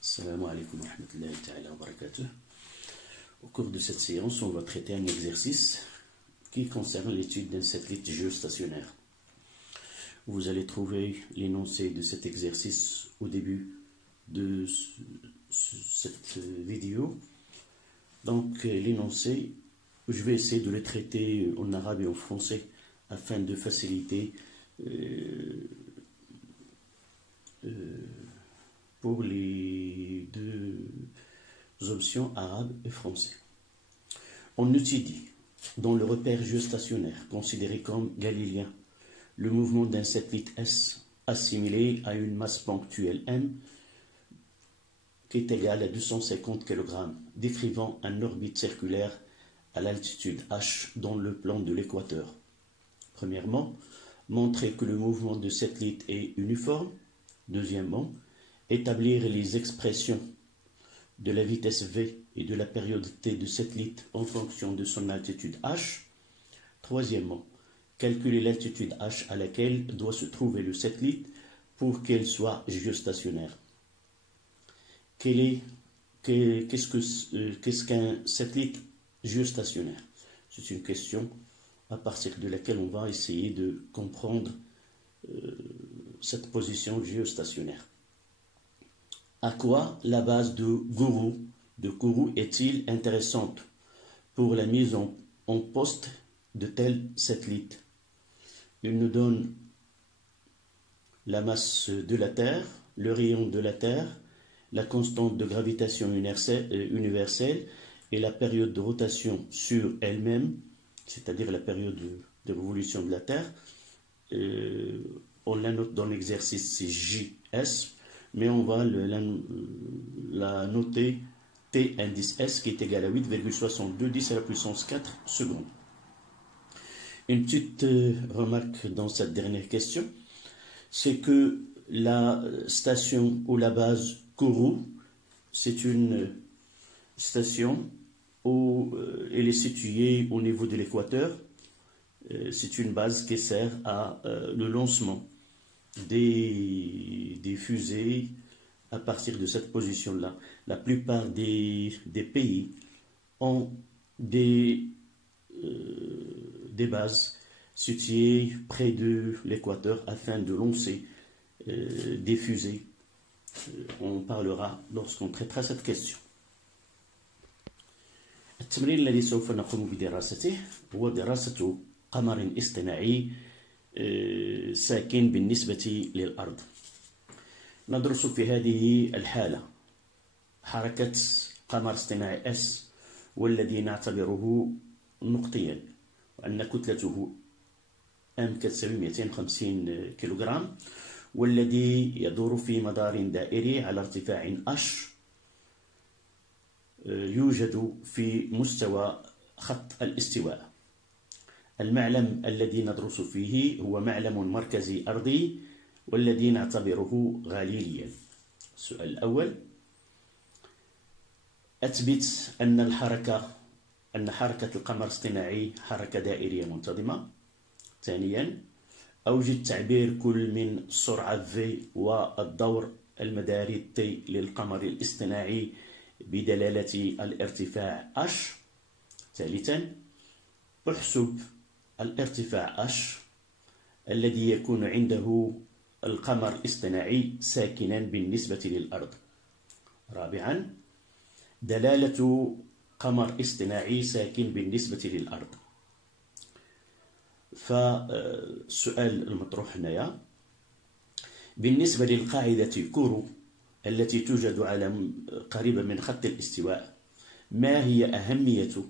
Assalamu alaikum wa rahmatullahi ta'ala wa barakatuh. Au cours de cette séance, on va traiter un exercice qui concerne l'étude d'un satellite géostationnaire. Vous allez trouver l'énoncé de cet exercice au début de cette vidéo. Donc l'énoncé, je vais essayer de le traiter en arabe et en français afin de faciliter pour les deux options arabe et français. On étudie dans le repère géostationnaire considéré comme galiléen le mouvement d'un satellite S assimilé à une masse ponctuelle M qui est égale à 250 kg, décrivant une orbite circulaire à l'altitude H dans le plan de l'équateur. Premièrement, montrer que le mouvement de satellite est uniforme. Deuxièmement, établir les expressions de la vitesse V et de la période T de satellite en fonction de son altitude H. Troisièmement, calculer l'altitude H à laquelle doit se trouver le satellite pour qu'elle soit géostationnaire. Qu'est-ce qu'un satellite géostationnaire? C'est une question à partir de laquelle on va essayer de comprendre cette position géostationnaire. À quoi la base de Kourou est-il intéressante pour la mise en poste de tels satellites? Il nous donne la masse de la Terre, le rayon de la Terre, la constante de gravitation universelle et la période de rotation sur elle-même, c'est-à-dire la période de révolution de la Terre. On la note dans l'exercice, c'est JS, mais on va la noter T indice S qui est égal à 8,62 10 à la puissance 4 secondes. Une petite remarque dans cette dernière question, c'est que la station ou la base Kourou, c'est une station où elle est située au niveau de l'équateur. C'est une base qui sert à le lancement des fusées à partir de cette position-là. La plupart des pays ont des bases situées près de l'équateur afin de lancer des fusées. On parlera lorsqu'on traitera cette question. التمرين الذي سوف نقوم بدراسته هو دراسة قمر اصطناعي ساكن بالنسبة للأرض. ندرس في هذه الحالة حركة قمر اصطناعي S والذي نعتبره نقطيا، وأن كتلته M كتساوي 250 كيلوغرام، والذي يدور في مدار دائري على ارتفاع H يوجد في مستوى خط الاستواء. المعلم الذي ندرس فيه هو معلم مركزي أرضي والذي نعتبره غاليليا. السؤال الأول: أثبت أن حركة القمر الاصطناعي حركة دائرية منتظمة. ثانيا: أوجد تعبير كل من السرعة V والدور المداري T للقمر الاصطناعي بدلالة الارتفاع H. ثالثا: احسب الارتفاع H الذي يكون عنده القمر الاصطناعي ساكنا بالنسبة للأرض. رابعا: دلالة قمر اصطناعي ساكن بالنسبة للأرض. فالسؤال المطروح هنا: بالنسبة للقاعدة كورو التي توجد على قريبة من خط الاستواء، ما هي أهمية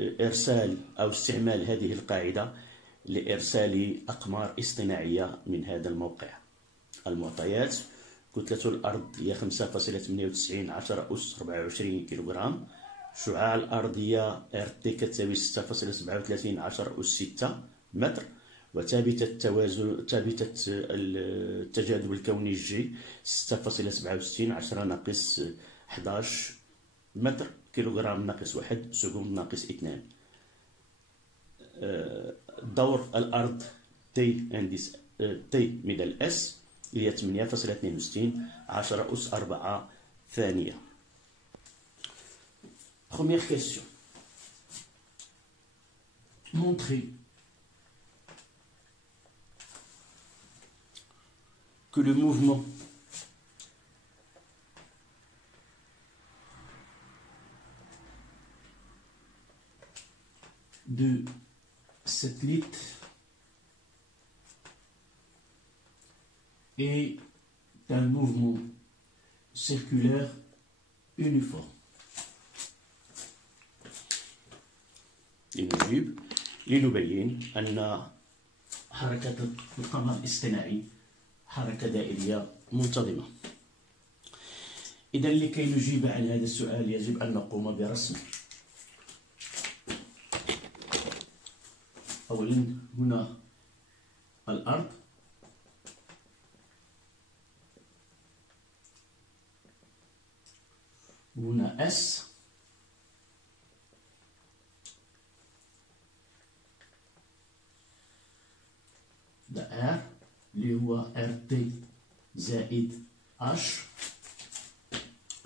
إرسال أو استعمال هذه القاعدة لإرسال أقمار اصطناعية من هذا الموقع؟ المعطيات: كتلة الأرض هي 5.98 10 أس 24 كيلوغرام، شعاع الأرضية RT كتساوي 6.37 10 أس 6 متر، وثابتة التجاذب الكوني G 6.67 10 ناقص 11 متر كيلوغرام ناقص 1 سكوند ناقص 2. دور الأرض T ميدال S هي 8.62 10 أس 4 ثانية. Première question. Montrer que le mouvement de satellite est un mouvement circulaire uniforme. لنجيب لنبين أن حركة القمر الاصطناعي حركة دائرية منتظمة. إذا لكي نجيب عن هذا السؤال يجب أن نقوم برسم. أولا هنا الأرض، هنا S، ده R اللي هو RT زائد H،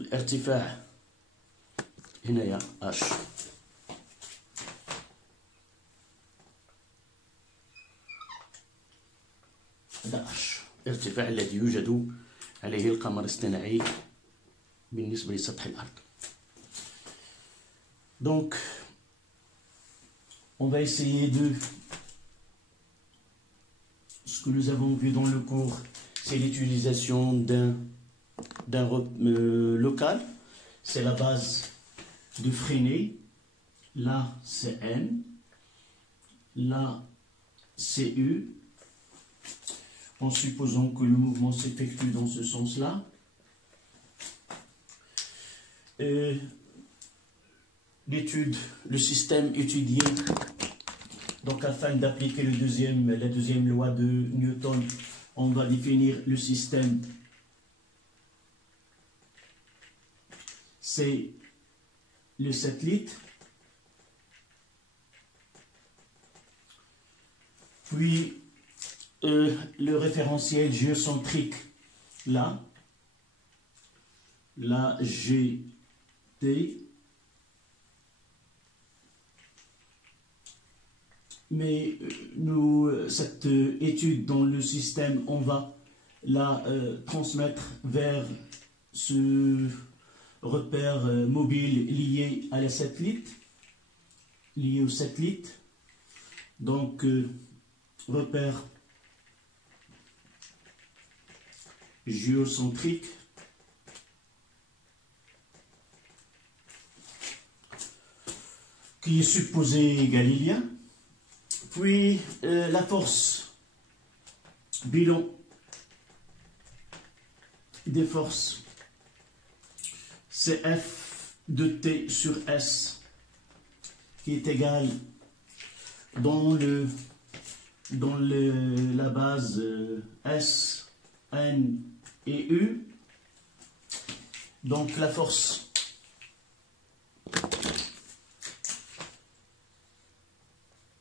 الارتفاع هنا H، هذا H الارتفاع الذي يوجد عليه القمر الاصطناعي بالنسبة لسطح الأرض. Donc, on va essayer de... Ce que nous avons vu dans le cours, c'est l'utilisation d'un local. C'est la base de freiner. Là, c'est N. Là, c'est U. En supposant que le mouvement s'effectue dans ce sens-là. L'étude, le système étudié, donc afin d'appliquer la deuxième loi de Newton, on va définir le système. C'est le satellite, puis le référentiel géocentrique, là, la GT. Mais nous, cette étude dans le système, on va la transmettre vers ce repère mobile lié à la satellite, lié au satellite. Donc, repère géocentrique qui est supposé galiléen. Puis la force bilan des forces, c'est F de T sur S qui est égal dans la base S, N et U. Donc la force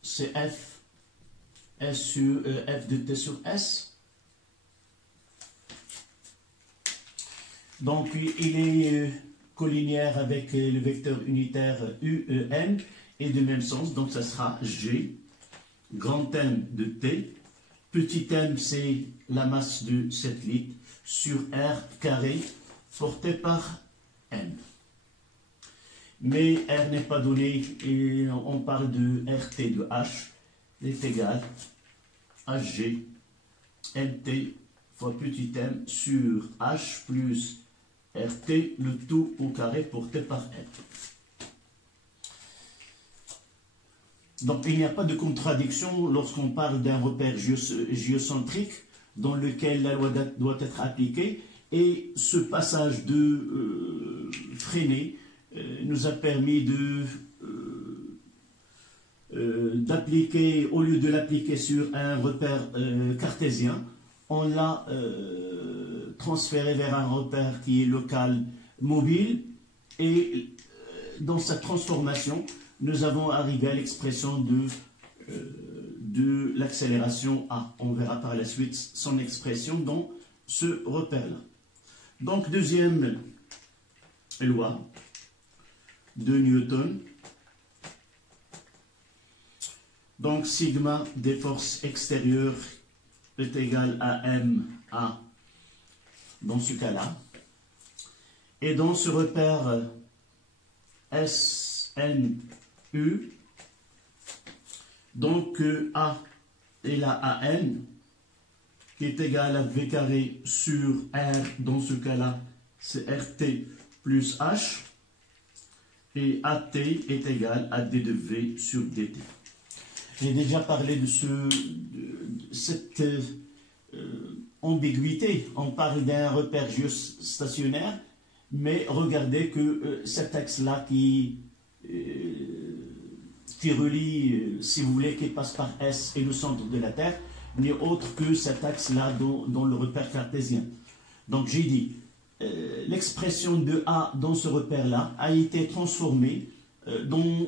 c'est F de T sur S. Donc il est collinéaire avec le vecteur unitaire UN et de même sens, donc ça sera G, grand M de T, petit m c'est la masse du satellite sur R carré porté par M. Mais R n'est pas donné et on parle de RT de H est égal à G MT fois petit m sur H plus RT, le tout au carré porté par M. Donc il n'y a pas de contradiction lorsqu'on parle d'un repère géocentrique dans lequel la loi doit être appliquée, et ce passage de freiner nous a permis d'appliquer, au lieu de l'appliquer sur un repère cartésien, on l'a transféré vers un repère qui est local mobile, et dans cette transformation, nous avons arrivé à l'expression de l'accélération A. On verra par la suite son expression dans ce repère-là. Donc, deuxième loi de Newton. Donc, sigma des forces extérieures est égal à MA dans ce cas-là. Et dans ce repère SNU, donc A est la AN, qui est égal à V carré sur R, dans ce cas-là, c'est RT plus H, et AT est égal à D de V sur DT. J'ai déjà parlé de cette ambiguïté. On parle d'un repère géostationnaire, mais regardez que cet axe-là qui relie, si vous voulez, qui passe par S et le centre de la Terre, n'est autre que cet axe-là dans le repère cartésien. Donc j'ai dit, l'expression de A dans ce repère-là a été transformée dans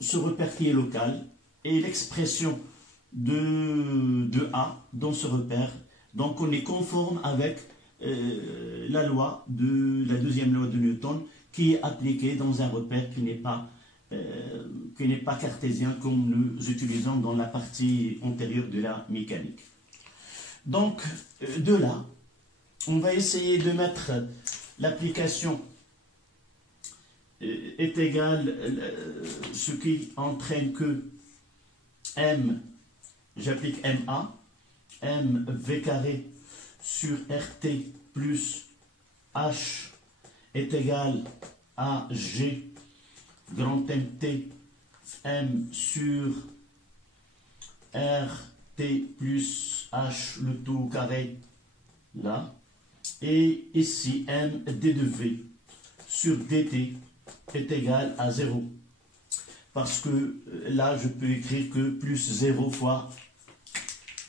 ce repère qui est local, et l'expression de A dans ce repère. Donc on est conforme avec la deuxième loi de Newton, qui est appliquée dans un repère qui n'est pas cartésien comme nous utilisons dans la partie antérieure de la mécanique. Donc de là, on va essayer de mettre l'application est égale, ce qui entraîne que M, j'applique MA, MV carré sur RT plus H est égal à G grand MT M sur RT plus H le tout carré là, et ici M D de V sur DT est égal à 0. Parce que là, je peux écrire que plus 0 fois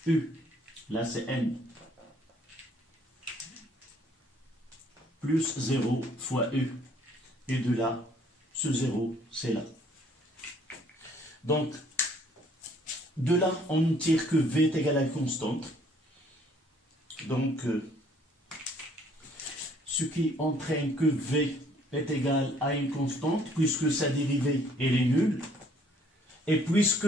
U. Là, c'est N. Plus 0 fois U. Et de là, ce 0, c'est là. Donc, de là, on tire que V est égal à une constante. Donc, ce qui entraîne que V est égal à une constante, puisque sa dérivée elle est nulle, et puisque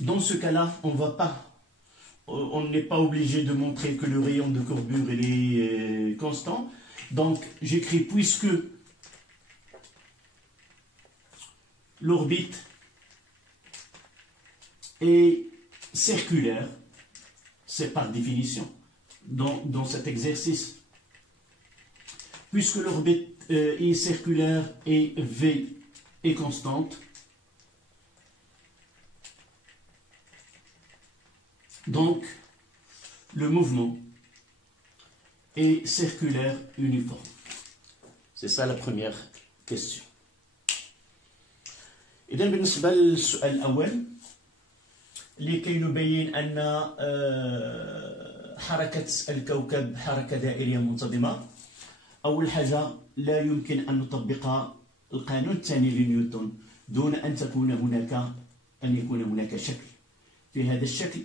dans ce cas-là, on n'est pas obligé de montrer que le rayon de courbure il est constant, donc j'écris puisque l'orbite est circulaire, c'est par définition dans cet exercice. Puisque l'orbite est circulaire et V est constante, donc le mouvement est circulaire uniforme. C'est ça la première question. إذن بالنسبة للسؤال الأول لكي نبين أن حركة الكوكب حركة دائرية منتظمة، أول حاجة لا يمكن أن نطبق القانون الثاني لنيوتن دون أن يكون هناك شكل. في هذا الشكل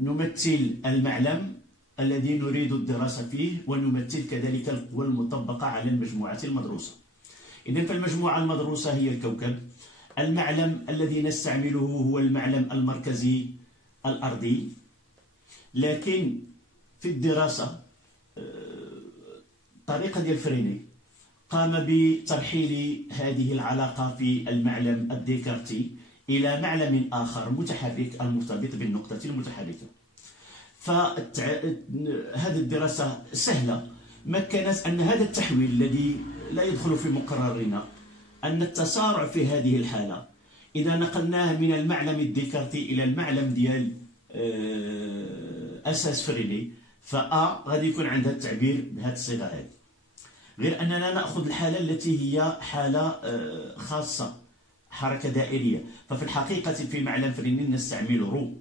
نمثل المعلم الذي نريد الدراسة فيه، ونمثل كذلك القوى المطبقة على المجموعة المدروسة. إذن فالمجموعة المدروسة هي الكوكب. المعلم الذي نستعمله هو المعلم المركزي الأرضي، لكن في الدراسة طريقة ديال فريني قام بترحيل هذه العلاقة في المعلم الديكارتي إلى معلم آخر متحرك المرتبط بالنقطة المتحركة. فهذه الدراسة سهلة، مكنت أن هذا التحويل الذي لا يدخل في مقررنا، أن التسارع في هذه الحالة إذا نقلناه من المعلم الديكارتي إلى المعلم ديال أساس فريني، فأ غادي يكون عندها التعبير بهذه الصيغة هذه. غير أننا نأخذ الحالة التي هي حالة خاصة، حركة دائرية، ففي الحقيقة في معلم فريني نستعمل رو،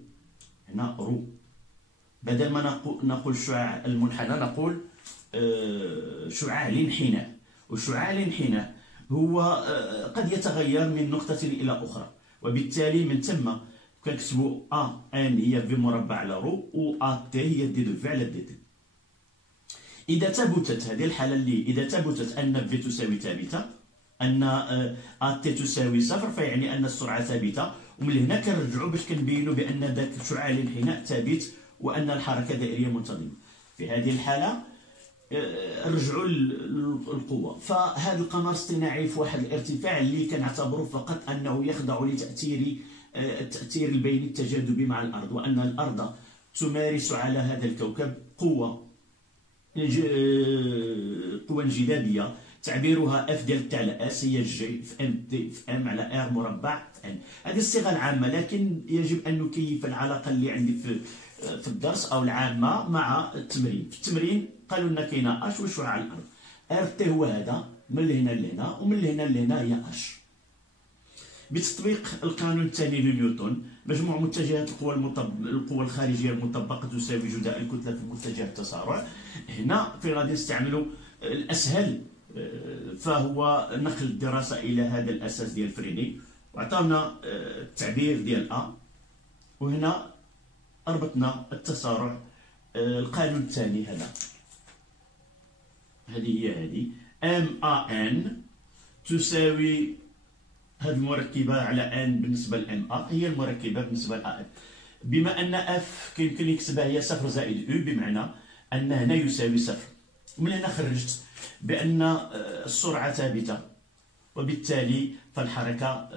هنا رو، بدل ما نقول شعاع المنحنى نقول شعاع الانحناء. وشعاع الانحناء هو قد يتغير من نقطة إلى أخرى، وبالتالي من ثم كنكتبوا أ ان هي في مربع على رو، و أ تي هي دي دو في على دي تي. إذا ثبتت هذه الحالة اللي إذا ثبتت أن في تساوي ثابتة، أن أت تساوي صفر، فيعني أن السرعة ثابتة. ومن هنا كنرجعوا باش كنبينوا بأن ذاك شعاع الانحناء ثابت وأن الحركة دائرية منتظمة. في هذه الحالة رجعوا القوة. فهذا القمر الاصطناعي في واحد الارتفاع اللي كنعتبره فقط أنه يخضع لتأثير التأثير البيني التجاذبي مع الأرض، وأن الأرض تمارس على هذا الكوكب قوة انجذابية تعبيرها اف ديال تاع على اس هي جي في ام دي في ام على ار مربع في ان. هذه الصيغه العامه، لكن يجب ان نكيف العلاقه اللي عندي في الدرس او العامه مع التمرين. في التمرين قالوا لنا كاينه اش وشعاع على الارض. ار تي هو هذا من هنا لهنا ومن هنا لهنا هي اش. بتطبيق القانون الثاني لنيوتن، مجموع متجهات القوى الخارجيه المطبقه تساوي جداء الكتله في متجه التسارع. هنا في غادي نستعملوا الاسهل، فهو نقل الدراسه الى هذا الاساس ديال فريني، وعطاونا التعبير ديال ا، وهنا ربطنا التسارع. القانون الثاني هذا، هذه هي هذه ام ا ان تساوي هذه المركبه على ان بالنسبه لام ا هي المركبه بالنسبه ل ان، بما ان اف يمكن يكتبها هي صفر زائد او، بمعنى ان هنا يساوي صفر. ومن هنا خرجت بان السرعه ثابته، وبالتالي فالحركه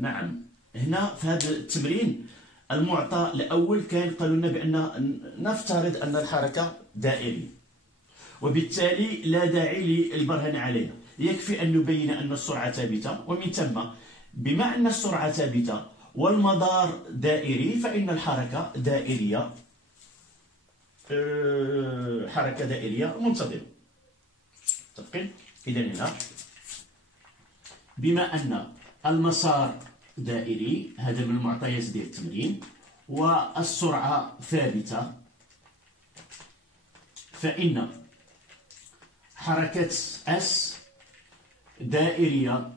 نعم. هنا في هذا التمرين المعطى الاول كان قالوا لنا بان نفترض ان الحركه دائريه، وبالتالي لا داعي للبرهان عليها، يكفي أن نبين أن السرعة ثابتة، ومن ثم بما أن السرعة ثابتة والمدار دائري فإن الحركة دائرية، حركة دائرية منتظمة. متفقين؟ إذا هنا بما أن المسار دائري، هذا من المعطيات ديال التمرين، والسرعة ثابتة، فإن حركة S دائرية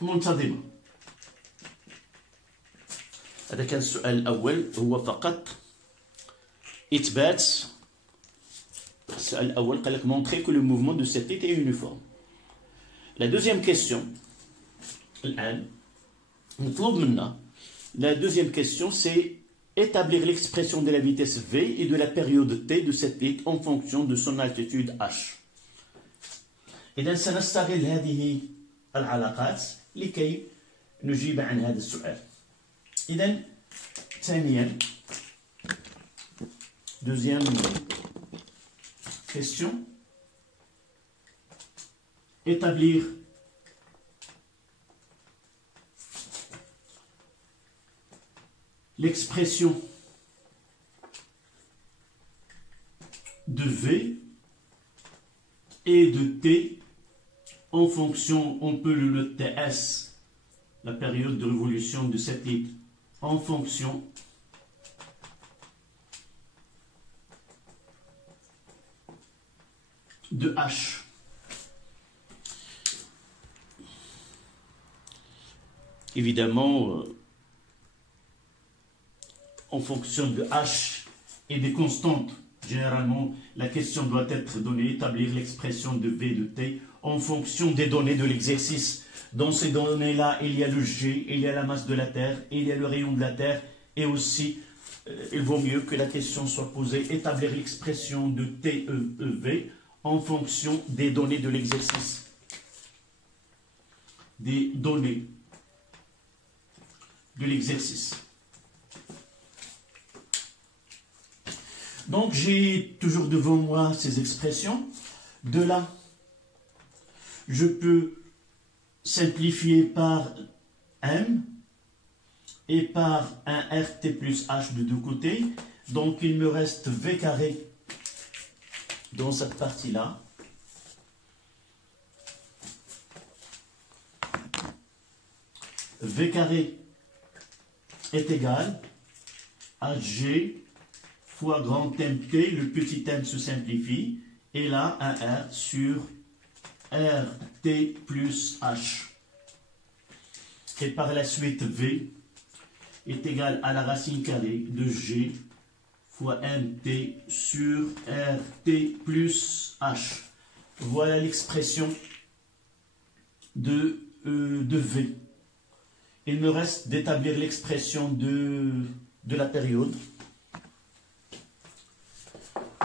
منتظمة. هذا كان السؤال الأول، هو فقط إثبات. السؤال الأول قال لك montrer que le mouvement de cette est uniforme. La deuxième question الآن مطلوب منا، la deuxième question c'est établir l'expression de la vitesse v et de la période t de cette île en fonction de son altitude h. إذا سنستغل هذه العلاقات لكي نجيب عن هذا السؤال. إذا ثانيا deuxième question, établir l'expression de v et de t en fonction, on peut le noter S, la période de révolution de cette île, en fonction de H. Évidemment, en fonction de H et des constantes, généralement, la question doit être donnée, établir l'expression de V et de T en fonction des données de l'exercice. Dans ces données-là, il y a le G, il y a la masse de la Terre, il y a le rayon de la Terre, et aussi, il vaut mieux que la question soit posée, établir l'expression de TEV en fonction des données de l'exercice. Des données de l'exercice. Donc, j'ai toujours devant moi ces expressions. De là, je peux simplifier par M et par un RT plus H de deux côtés. Donc, il me reste V carré dans cette partie-là. V carré est égal à G fois grand MT, le petit m se simplifie, et là un R sur RT plus H. Et par la suite V est égal à la racine carrée de G fois mt sur rt plus h. Voilà l'expression de V. Il me reste d'établir l'expression de la période.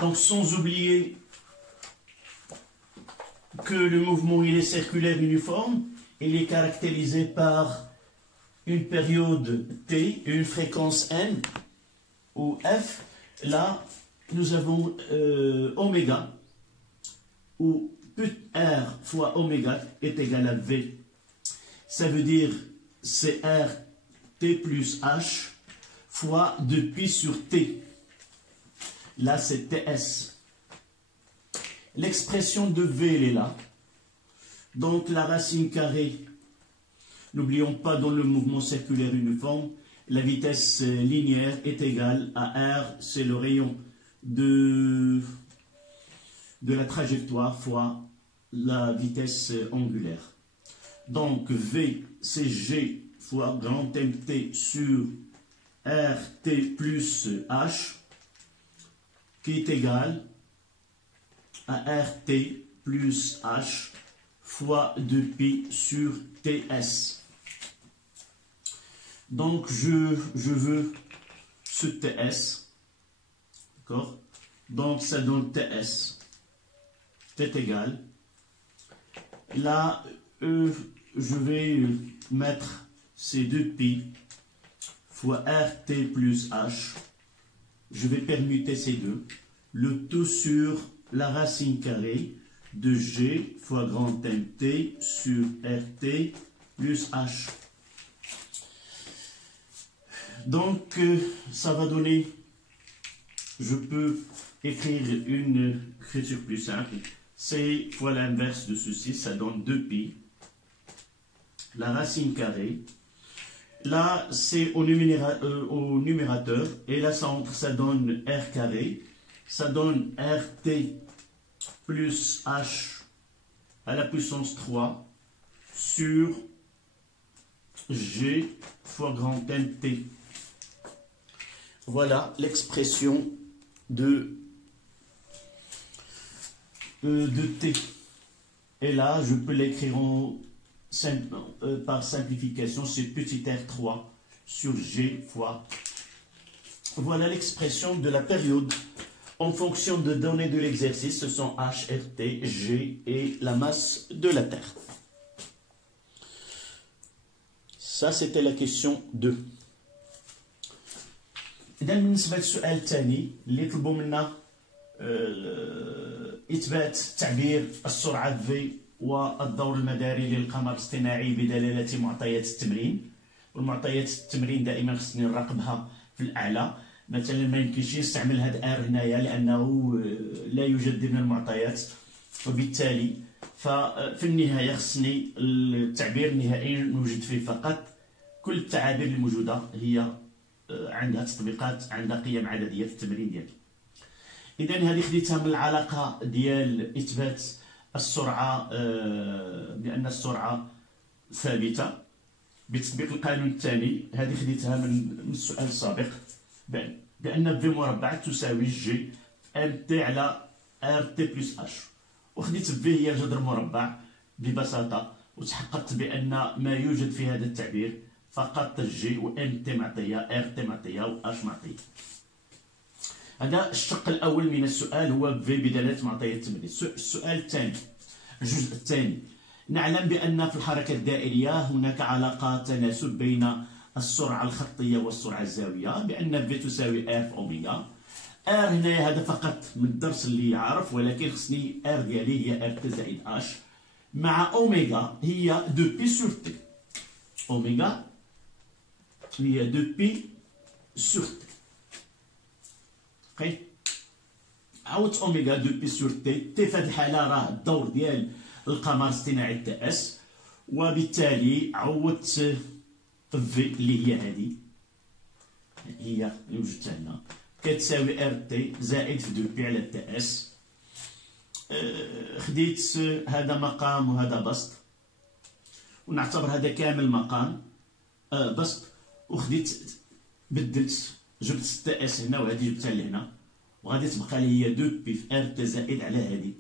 Donc sans oublier que le mouvement il est circulaire uniforme, il est caractérisé par une période t et une fréquence n ou f. Là, nous avons oméga, où R fois oméga est égal à V. Ça veut dire c'est R t plus h fois 2pi sur t. Là, c'est ts. L'expression de V, elle est là. Donc, la racine carrée, n'oublions pas dans le mouvement circulaire uniforme, la vitesse linéaire est égale à R, c'est le rayon de la trajectoire fois la vitesse angulaire. Donc, V, c'est G fois grand MT sur RT plus H, qui est égal à RT plus H fois 2pi sur TS. Donc, je veux ce TS, d'accord? Donc, ça donne TS, c'est égal. Là, je vais mettre ces 2pi fois RT plus H. Je vais permuter ces deux. Le tout sur la racine carrée de G fois grand MT sur RT plus H. Donc, ça va donner, je peux écrire une écriture plus simple. C'est fois l'inverse de ceci, ça donne 2pi. La racine carrée. Là, c'est au numérateur. Et là, ça donne R carré. Ça donne RT plus H à la puissance 3 sur G fois grand MT. Voilà l'expression de T. Et là, je peux l'écrire par simplification, c'est petit r3 sur G fois. Voilà l'expression de la période. En fonction de données de l'exercice, ce sont H, RT, G et la masse de la Terre. Ça, c'était la question 2. إذا بالنسبة للسؤال الثاني اللي طلبوا منا إثبات تعبير السرعة V والدور المداري للقمر الاصطناعي بدلالة معطيات التمرين. والمعطيات التمرين دائما خصني نراقبها في الأعلى. مثلا ما يمكنش نستعمل هاد R هنايا لأنه لا يوجد ضمن المعطيات، وبالتالي ففي النهاية خصني التعبير النهائي نوجد فيه فقط كل التعابير الموجودة هي عندها تطبيقات، عندها قيم عدديه في التمرين ديالي. اذا هذه خديتها من العلاقه ديال اثبات السرعه بان السرعه ثابته بتطبيق القانون الثاني. هذه خديتها من السؤال السابق بان في مربع تساوي جي ام تي على ار تي بلس اش، وخديت في هي جذر مربع ببساطه، وتحققت بان ما يوجد في هذا التعبير فقط جي و ام تي معطيه، ار تي معطيه و اش معطيه. هذا الشق الاول من السؤال هو في بدلاله معطيات التمرين. السؤال الثاني، الجزء الثاني، نعلم بان في الحركه الدائريه هناك علاقه تناسب بين السرعه الخطيه والسرعه الزاويه، بان في تساوي ار في اوميغا. ار هنايا هذا فقط من الدرس اللي يعرف، ولكن خصني ار ديالي هي ار تي زائد اش مع اوميغا هي 2 بي سور تي. اوميغا هي 2 بي سور تي. اوكي، عوضت اوميغا 2 بي سور تي. تي في هذه الحاله راه الدور ديال القمر الاصطناعي تي اس، وبالتالي عوضت في اللي هي هذه هي اللي وجدتها هنا كتساوي ار تي زائد في 2 بي على تي اس. خديت هذا مقام وهذا بسط، ونعتبر هذا كامل مقام بسط، وخديت بدلت جبت 6 اس هنا وهذه جبتها لهنا، وغادي تبقى لي هي 2 بي في ار تي زائد على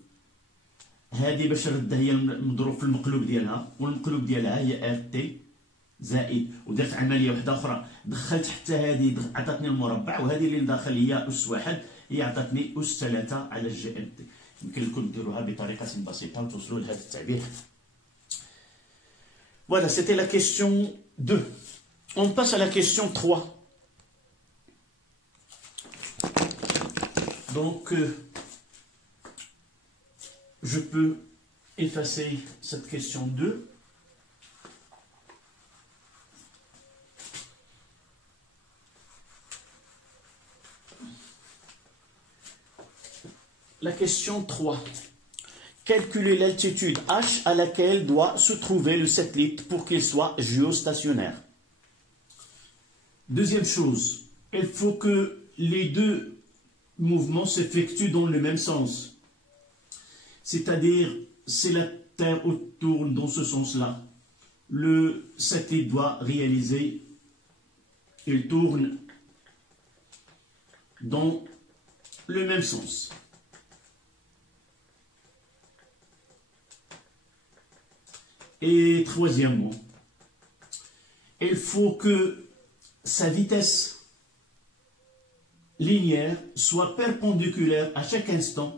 هذه باش نردها هي المضروب في المقلوب ديالها، والمقلوب ديالها هي ار تي زائد، ودرت عمليه واحده اخرى دخلت حتى هذه عطاتني المربع، وهذه اللي داخل هي اس واحد هي عطاتني اس 3 على الجي ام تي. يمكن لكم ديروها بطريقه بسيطه وتوصلوا لهذا التعبير. Voilà, c'était la question 2. On passe à la question 3. Donc, je peux effacer cette question 2. La question 3. Calculer l'altitude h à laquelle doit se trouver le satellite pour qu'il soit géostationnaire. Deuxième chose, il faut que les deux mouvements s'effectuent dans le même sens. C'est-à-dire, si la Terre tourne dans ce sens-là, le satellite doit réaliser, il tourne dans le même sens. Et troisièmement, il faut que sa vitesse linéaire soit perpendiculaire à chaque instant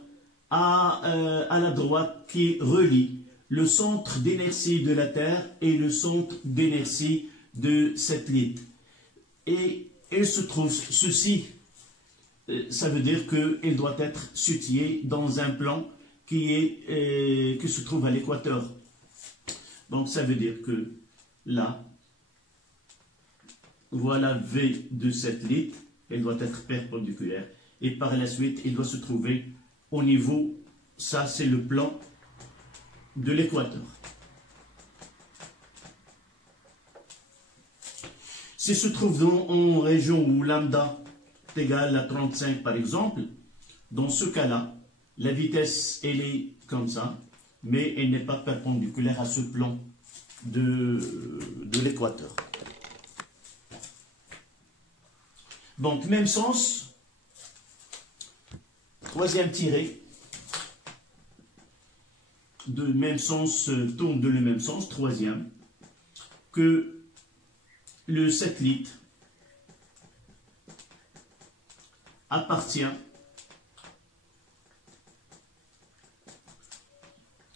à la droite qui relie le centre d'inertie de la Terre et le centre d'inertie de satellite. Et il se trouve ceci, ça veut dire qu'il doit être situé dans un plan qui se trouve à l'équateur. Donc ça veut dire que là, voilà V de satellite, elle doit être perpendiculaire. Et par la suite, il doit se trouver au niveau, ça c'est le plan de l'équateur. S'il se trouve en région où lambda est égal à 35 par exemple, dans ce cas-là, la vitesse elle est comme ça, mais elle n'est pas perpendiculaire à ce plan de l'équateur. Donc, même sens, troisième tiré, de même sens, tourne de le même sens, troisième, que le satellite appartient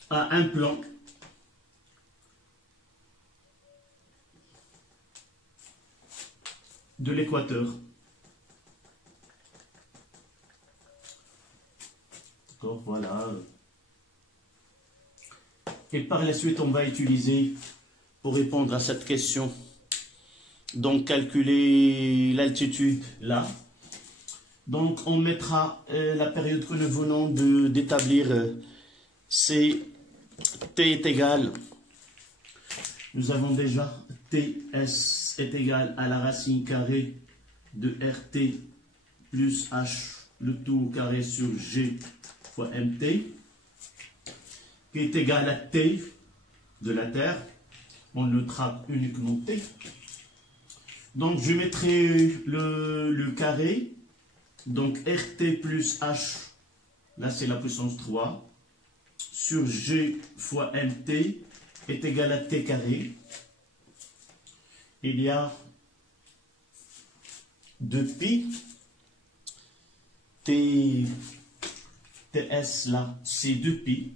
à un plan de l'équateur. D'accord, voilà. Et par la suite, on va utiliser, pour répondre à cette question, donc calculer l'altitude là. Donc on mettra la période que nous venons d'établir, c'est T est égal, nous avons déjà TS est égal à la racine carrée de RT plus H, le tout carré sur G fois MT, qui est égal à T de la Terre. On notera uniquement T. Donc je mettrai le carré, donc RT plus H, là c'est la puissance 3, sur G fois MT est égal à T carré. Il y a 2π, TS là c'est 2π,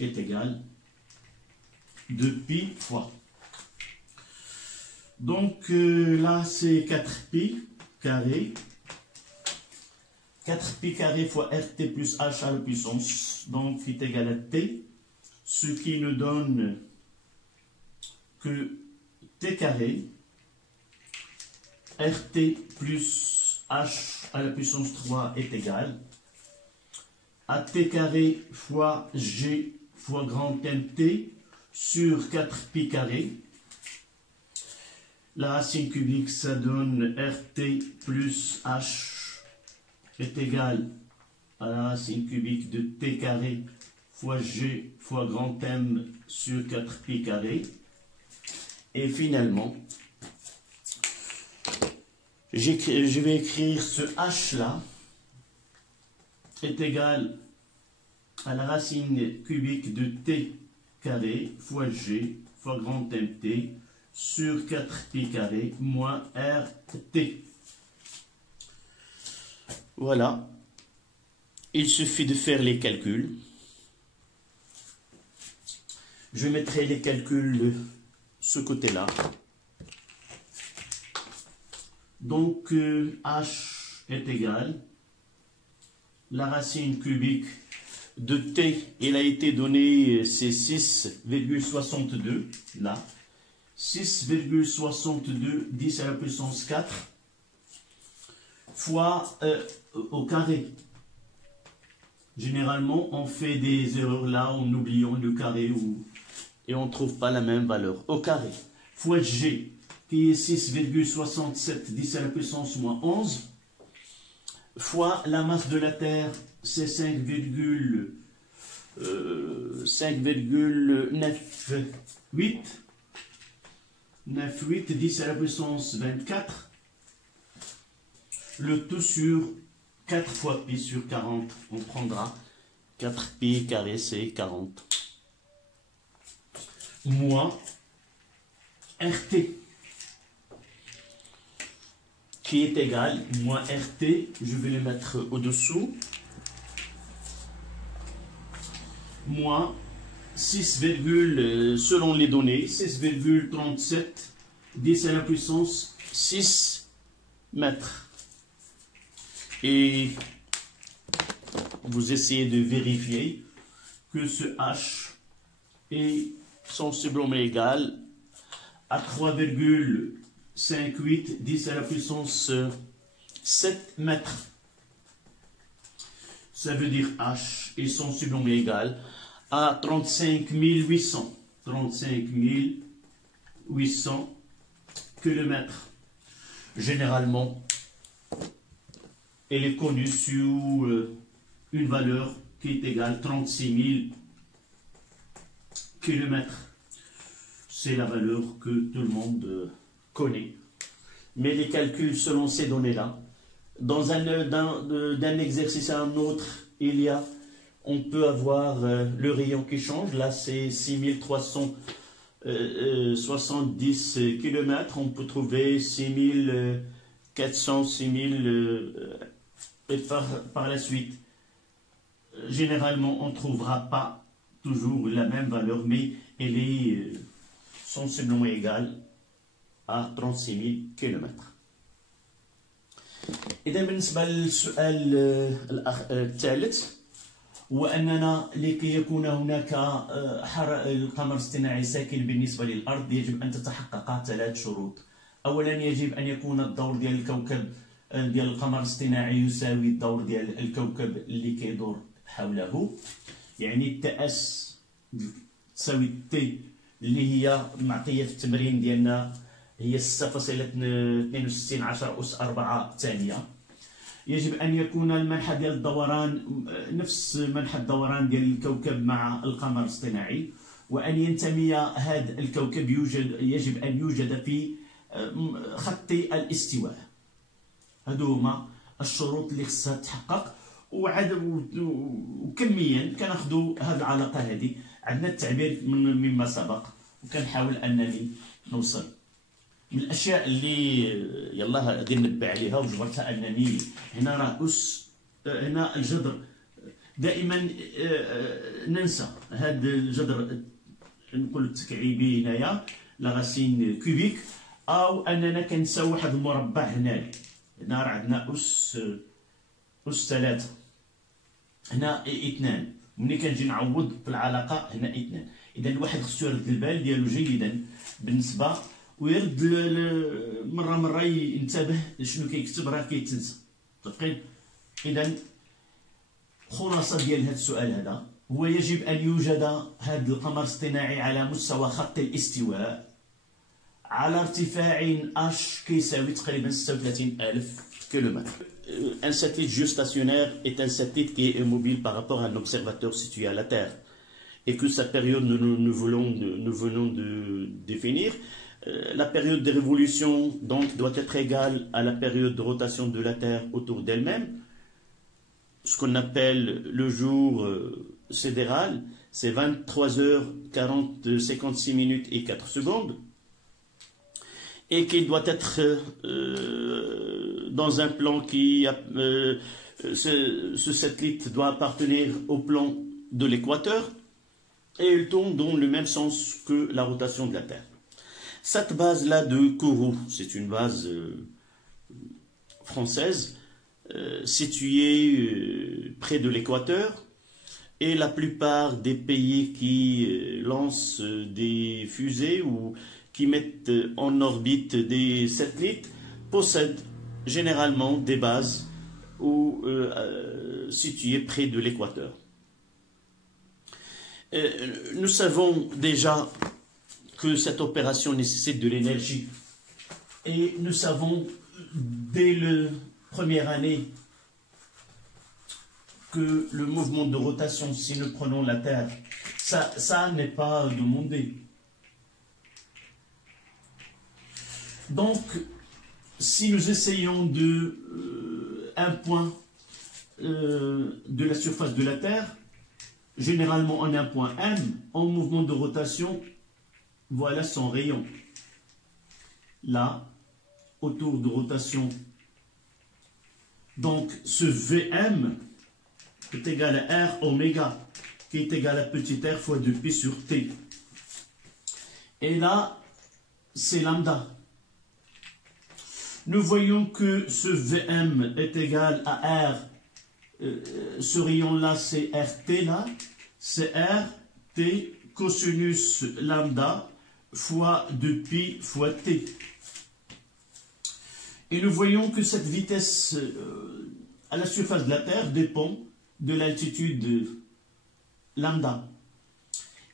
est égal 2π fois. Donc là c'est 4π carré. 4π carré fois RT plus H à la puissance, donc est égal à T, ce qui nous donne que T carré, RT plus H à la puissance 3 est égal à T carré fois G fois grand MT sur 4π carré. La racine cubique, ça donne RT plus H est égal à la racine cubique de T carré fois G fois grand M sur 4π carré. Et finalement, Je vais écrire ce h là est égal à la racine cubique de t carré fois g fois grand mt sur 4pi carré moins rt. Voilà. Il suffit de faire les calculs. Je mettrai les calculs de ce côté-là. Donc, h est égal. La racine cubique de t, il a été donné, c'est 6,62, là. 6,62 10 à la puissance 4 fois au carré. Généralement, on fait des erreurs là en oubliant le carré et on ne trouve pas la même valeur. Au carré, fois g, qui est 6,67 10 à la puissance moins 11, fois la masse de la Terre, c'est 5,98 10 à la puissance 24, le tout sur 4 fois pi sur 40, on prendra 4 pi carré, c'est 40, moins RT, qui est égal, moins RT, je vais le mettre au-dessous, moins 6, selon les données, 6,37 10 à la puissance 6 mètres. Et vous essayez de vérifier que ce H est sensiblement égal à 3,58 10 à la puissance 7 mètres. Ça veut dire H est sensiblement égal à 35 800 kilomètres. Généralement, elle est connue sous une valeur qui est égale à 36 000 kilomètres. C'est la valeur que tout le monde connaît. Mais les calculs selon ces données-là, d'un exercice à un autre, on peut avoir le rayon qui change. Là, c'est 6370 km. On peut trouver 6400, 6000 et par la suite. Généralement, on ne trouvera pas toujours la même valeur, mais elle est sensiblement égale à 36 000 km. إذا بالنسبة للسؤال الثالث هو أننا لكي يكون هناك القمر الاصطناعي ساكن بالنسبة للأرض يجب أن تتحقق 3 شروط. أولا يجب أن يكون الدور ديال الكوكب ديال القمر الاصطناعي يساوي الدور ديال الكوكب اللي كيدور حوله، يعني التأس تساوي التي اللي هي معطية في التمرين ديالنا هي 6.62 أس 4 ثانية. يجب أن يكون المنحى ديال الدوران نفس منحى الدوران ديال الكوكب مع القمر الاصطناعي، وأن ينتمي هذا الكوكب يجب أن يوجد في خط الاستواء. هادو هما الشروط اللي خصها تتحقق. وكميا كناخذوا هذه العلاقة هذه، عندنا التعبير مما سبق، وكنحاول أنني نوصل من الاشياء اللي يلا غادي ننبه عليها وجبرتها انني هنا راه اس، هنا الجذر دائما ننسى هذا الجذر نقول التكعيبي هنايا لا راسين كوبيك، او اننا كنساو واحد المربع هنا راه عندنا اس 3، هنا 2. ملي كنجي نعوض في العلاقه هنا 2. اذا الواحد خصو يرد البال ديالو جيدا بالنسبه ويرد مرة ينتبه شنو كيكتب راه كيتنسى. متفقين؟ إذا خلاصة ديال هذا السؤال هذا هو يجب أن يوجد هذا القمر الاصطناعي على مستوى خط الاستواء على ارتفاع h كيساوي تقريبا 36,000 km. Un satellite géostationnaire est un satellite qui est immobile par rapport à un observateur situé à la Terre, et que sa période nous venons de définir La période de révolution donc doit être égale à la période de rotation de la Terre autour d'elle-même. Ce qu'on appelle le jour sidéral, c'est 23h 56 minutes et 4 secondes. Et qu'il doit être dans un plan qui... ce satellite doit appartenir au plan de l'équateur et il tourne dans le même sens que la rotation de la Terre. Cette base-là de Kourou, c'est une base française située près de l'équateur et la plupart des pays qui lancent des fusées ou qui mettent en orbite des satellites possèdent généralement des bases situées près de l'équateur. Nous savons déjà que cette opération nécessite de l'énergie. Et nous savons dès la première année que le mouvement de rotation, si nous prenons la Terre, ça n'est pas demandé. Donc, si nous essayons de un point de la surface de la Terre, généralement on a un point M, en mouvement de rotation, voilà son rayon. Là, autour de rotation. Donc, ce Vm est égal à R oméga, qui est égal à petit r fois 2pi sur t. Et là, c'est lambda. Nous voyons que ce Vm est égal à R. Ce rayon-là, c'est RT, là. C'est RT cosinus lambda fois 2pi fois t. Et nous voyons que cette vitesse à la surface de la Terre dépend de l'altitude lambda.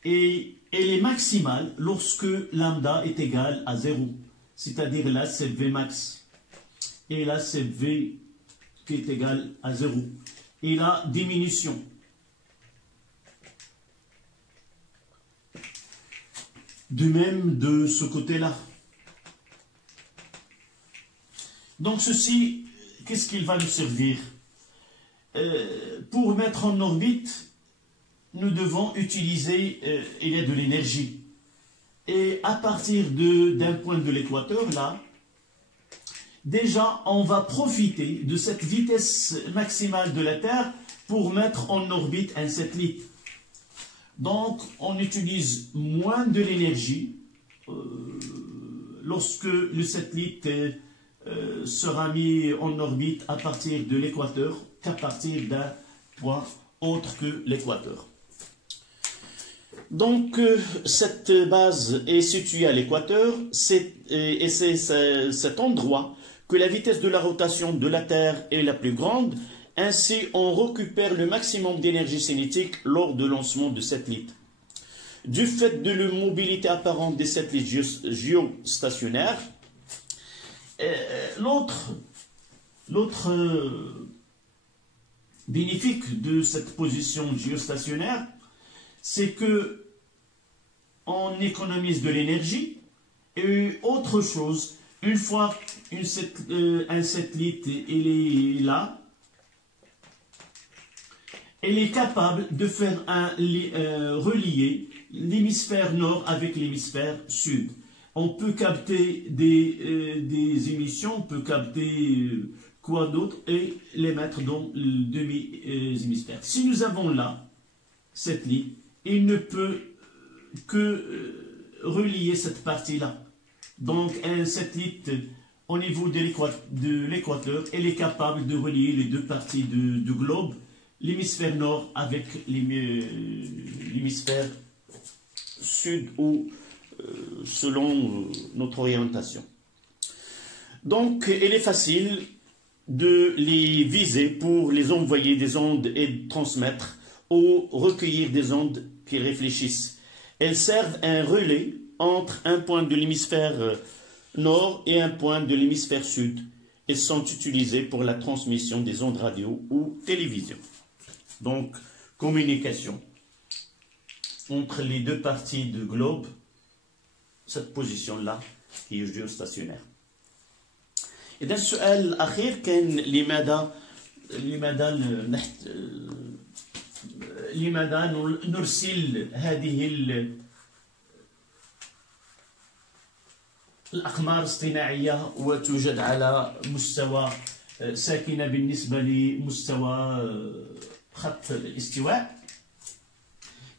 Et elle est maximale lorsque lambda est égal à 0. C'est-à-dire là, c'est Vmax. Et là, c'est V qui est égal à 0. Et là, diminution. De même de ce côté-là. Donc ceci, qu'est-ce qu'il va nous servir? Pour mettre en orbite, nous devons utiliser, il y a de l'énergie. Et à partir d'un point de l'équateur, là, déjà, on va profiter de cette vitesse maximale de la Terre pour mettre en orbite un satellite. Donc, on utilise moins de l'énergie lorsque le satellite sera mis en orbite à partir de l'équateur qu'à partir d'un point autre que l'équateur. Donc, cette base est située à l'équateur et c'est cet endroit que la vitesse de la rotation de la Terre est la plus grande. Ainsi, on récupère le maximum d'énergie cinétique lors de lancement de satellites. Du fait de la mobilité apparente des satellites géostationnaires, l'autre bénéfice de cette position géostationnaire, c'est que on économise de l'énergie. Et autre chose, une fois un satellite il est là, elle est capable de faire relier l'hémisphère nord avec l'hémisphère sud. On peut capter des émissions, on peut capter quoi d'autre et les mettre dans le demi-hémisphère. Si nous avons là cette ligne, il ne peut que relier cette partie-là. Donc un satellite au niveau de l'équateur, elle est capable de relier les deux parties du globe, l'hémisphère nord avec l'hémisphère sud ou selon notre orientation. Donc, il est facile de les viser pour les envoyer des ondes et transmettre ou recueillir des ondes qui réfléchissent. Elles servent un relais entre un point de l'hémisphère nord et un point de l'hémisphère sud. Elles sont utilisées pour la transmission des ondes radio ou télévision. Donc, communication entre les deux parties du globe, cette position-là هي جيوستاسيونير. إذا السؤال الأخير كان لماذا نرسل هذه الأقمار الاصطناعية وتوجد على مستوى ساكنة بالنسبة لمستوى خط الاستواء.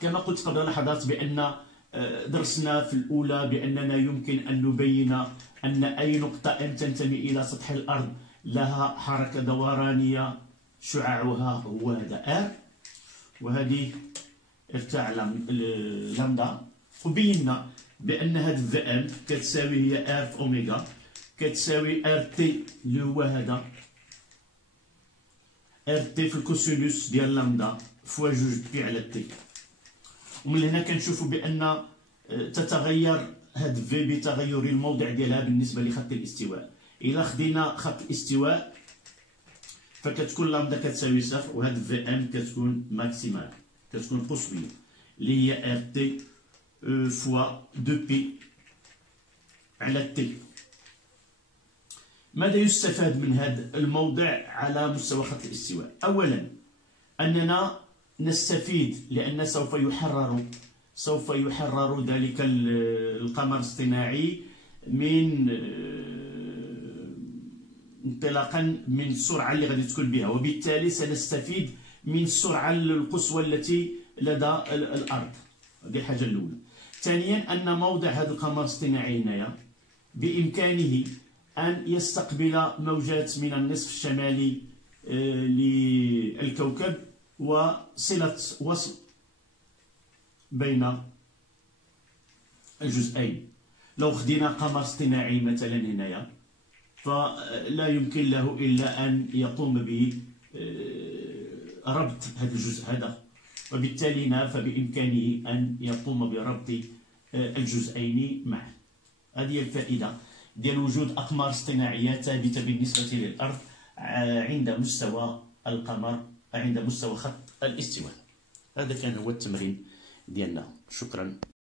كما قلت قبل لحظات بأن درسنا في الأولى بأننا يمكن أن نبين أن أي نقطة M تنتمي إلى سطح الأرض لها حركة دورانية شعاعها هو هذا R، وهذه ارتفاع لامدا، وبينا بأن هذا VM كتساوي هي R في أوميغا كتساوي RT اللي هو هذا RT في الكوسينوس ديال لامدا فوا جوج بي على تي. ومن هنا كنشوفوا بأن تتغير هاد في بتغير الموضع ديالها بالنسبة لخط الاستواء. إلا خدينا خط الاستواء فكتكون لامدا كتساوي صفر، وهاد في ام كتكون ماكسيمال كتكون قصوية اللي هي ار تي فوا دو بي على تي. ماذا يستفاد من هذا الموضع على مستوى خط الاستواء؟ أولا أننا نستفيد لأن سوف يحرر ذلك القمر الاصطناعي من انطلاقا من السرعة اللي غادي تكون بها، وبالتالي سنستفيد من السرعة القصوى التي لدى الأرض. هذه الحاجة الأولى. ثانيا أن موضع هذا القمر الاصطناعي هنايا بإمكانه أن يستقبل موجات من النصف الشمالي للكوكب وصلة وصل بين الجزئين. لو خدينا قمر اصطناعي مثلا هنايا فلا يمكن له إلا أن يقوم بربط هذا الجزء هذا، وبالتالي فبإمكانه أن يقوم بربط الجزئين معا. هذه الفائدة ديال وجود أقمار اصطناعية ثابتة بالنسبة للأرض عند مستوى القمر، عند مستوى خط الاستواء. هذا كان هو التمرين ديالنا. شكرا.